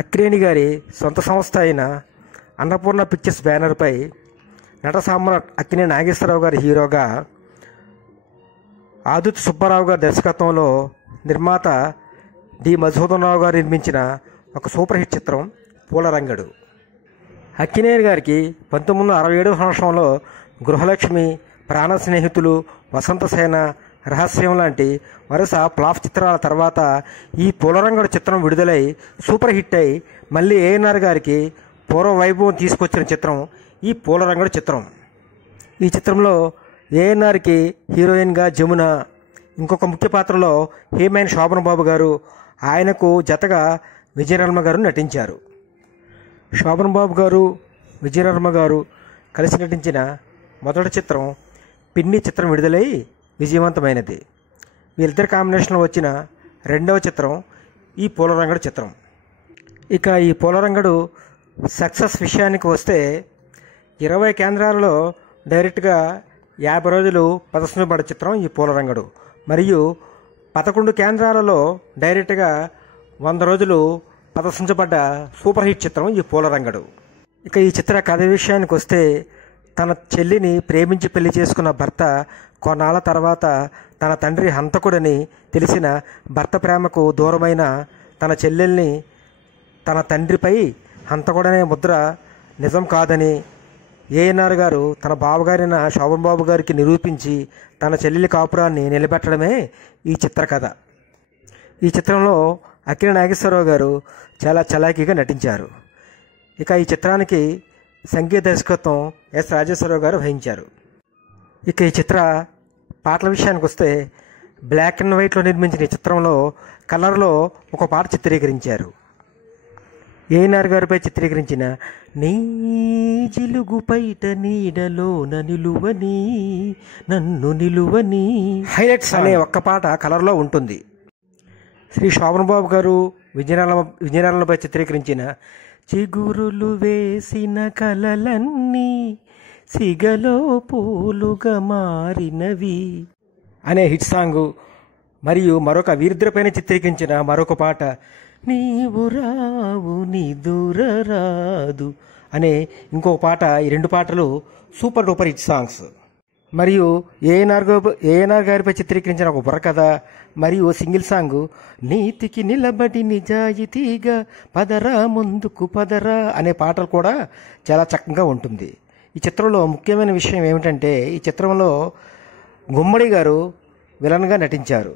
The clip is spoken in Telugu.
అక్కినేని గారి సొంత సంస్థ అయిన అన్నపూర్ణ పిక్చర్స్ బ్యానర్పై నట సామ్రాట్ అక్కినేని నాగేశ్వరరావు గారి హీరోగా, ఆదుర్తి సుబ్బారావు గారి దర్శకత్వంలో నిర్మాత డి మధుసూదన్ రావు గారు నిర్మించిన ఒక సూపర్ హిట్ చిత్రం పూలరంగడు. అక్కినేని గారికి 1967 సంవత్సరంలో గృహలక్ష్మి, ప్రాణ స్నేహితులు, వసంతసేన, రహస్యం లాంటి వరుస ఫ్లాప్ చిత్రాల తర్వాత ఈ పూలరంగడు చిత్రం విడుదలై సూపర్ హిట్ అయి మళ్ళీ ఏఎన్ఆర్ గారికి పూర్వ వైభవం తీసుకొచ్చిన చిత్రం ఈ పూలరంగడు చిత్రం. ఈ చిత్రంలో ఏఎన్ఆర్కి హీరోయిన్గా జమున, ఇంకొక ముఖ్య పాత్రలో హేమేన్ శోభన్ బాబు గారు, ఆయనకు జతగా విజయనిర్మ గారు నటించారు. శోభన్ బాబు గారు, విజయనిర్మ గారు కలిసి నటించిన మొదటి చిత్రం పిన్ని చిత్రం విడుదలై విజయవంతమైనది. వీళ్ళిద్దరి కాంబినేషన్లో వచ్చిన రెండవ చిత్రం ఈ పూలరంగడు చిత్రం. ఇక ఈ పూలరంగడు సక్సెస్ విషయానికి వస్తే 20 కేంద్రాలలో డైరెక్ట్గా 50 రోజులు ప్రదర్శించబడ్డ చిత్రం ఈ పూలరంగడు. మరియు 11 కేంద్రాలలో డైరెక్ట్గా 100 రోజులు ప్రదర్శించబడ్డ సూపర్ హిట్ చిత్రం ఈ పూలరంగడు. ఇక ఈ చిత్ర కథ విషయానికి వస్తే, తన చెల్లిని ప్రేమించి పెళ్లి చేసుకున్న భర్త కొన్నాళ్ళ తర్వాత తన తండ్రి హంతకుడని తెలిసిన భర్త ప్రేమకు దూరమైన తన చెల్లెల్ని తన తండ్రిపై హంతకుడనే ముద్ర నిజం కాదని ఏఎన్ఆర్ గారు తన బావగారైన శోభన్ బాబు గారికి నిరూపించి తన చెల్లెలి కాపురాన్ని నిలబెట్టడమే ఈ చిత్ర కథ. ఈ చిత్రంలో అక్కినేని నాగేశ్వరరావు గారు చాలా చలాకీగా నటించారు. ఇక ఈ చిత్రానికి సంగీత దర్శకత్వం ఎస్ రాజేశ్వరరావు గారు వహించారు. ఇక ఈ చిత్ర పాటల విషయానికి వస్తే, బ్లాక్ అండ్ వైట్లో నిర్మించిన ఈ చిత్రంలో కలర్లో ఒక పాట చిత్రీకరించారు. ఏఎన్ఆర్ గారిపై చిత్రీకరించిన నీ జిలుగు పైట నీడలోన నిలువని నన్ను నిలువని హైలైట్స్ అనే ఒక్క పాట కలర్లో ఉంటుంది. శ్రీ శోభన్ బాబు గారు, విజయనిర్మలపై చిత్రీకరించిన చిగురులు వేసిన కలలన్నీ సిగలో పూలుగా మారినవి అనే హిట్ సాంగు, మరియు మరొక వీరిద్దరిపైన చిత్రీకరించిన మరొక పాట నీవు రావు నిదుర రాదు అనే ఇంకో పాట. ఈ 2 పాటలు సూపర్ డూపర్ హిట్ సాంగ్స్. మరియు ఏఎన్ఆర్ గారిపై చిత్రీకరించిన ఒక బుర్రకథ మరియు సింగిల్ సాంగ్ నీతికి నిలబడి నిజాయితీగా పదరా ముందుకు పదరా అనే పాటలు కూడా చాలా చక్కగా ఉంటుంది. ఈ చిత్రంలో ముఖ్యమైన విషయం ఏమిటంటే, ఈ చిత్రంలో గుమ్మడి గారు విలన్గా నటించారు.